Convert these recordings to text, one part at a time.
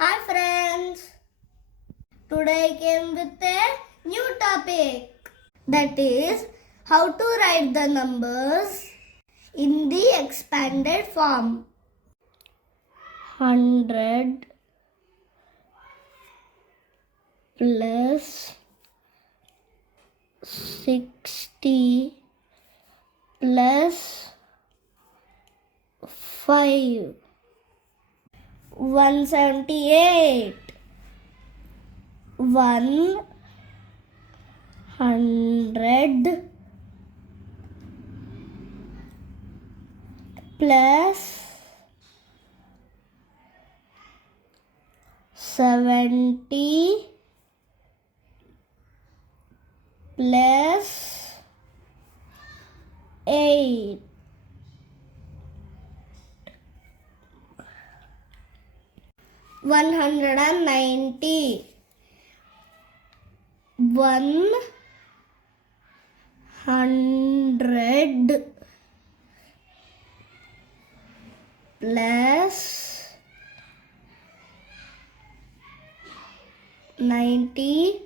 Hi friends! Today I came with a new topic, that is how to write the numbers in the expanded form. 100 plus 60 plus 5, 178. 100 plus 70 plus 8. 190. 100 plus 90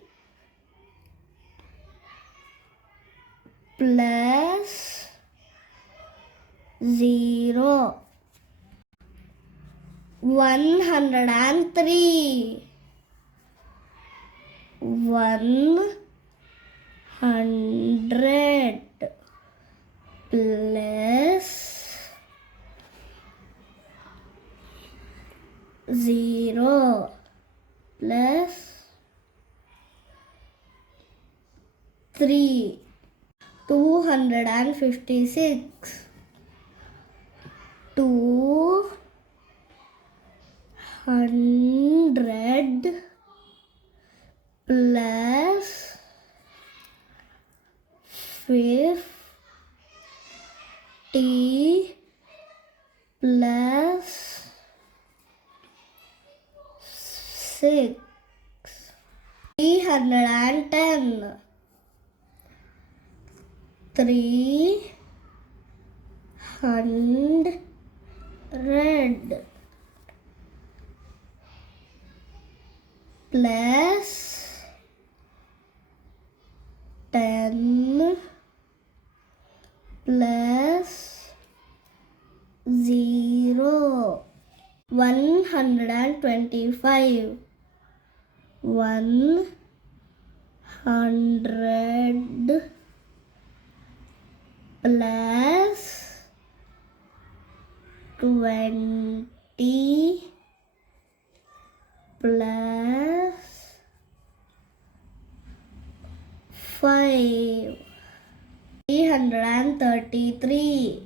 plus 0. 103. 100 plus 0 plus 3. 256. 200 plus 50 plus 6. 310. 300 plus 10 plus 0. 125. 100 plus 20 plus 5. 333.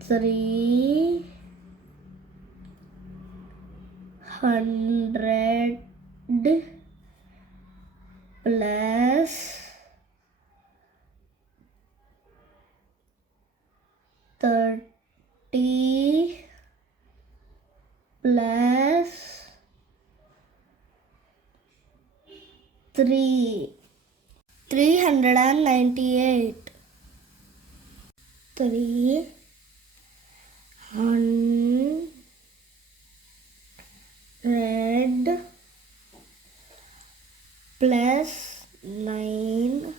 300 plus 30 plus 3. 398. 300 plus 90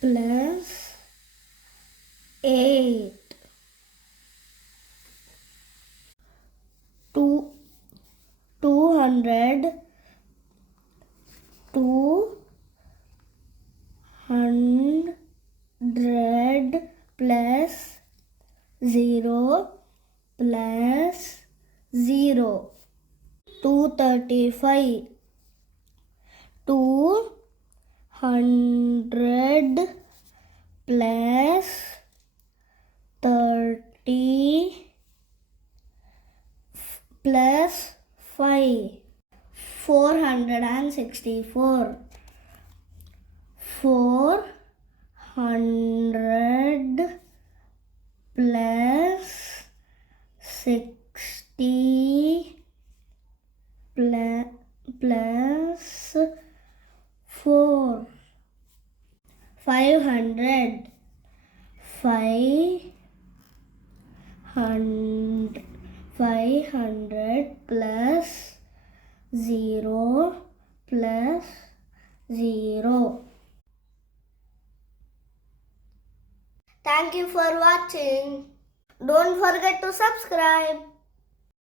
plus 8. 200 plus 0 plus 0. 235. 200 plus 30 plus 5. 464. 400 plus 60 plus 4. 500. 500 plus 0 plus 0. Thank you for watching. Don't forget to subscribe.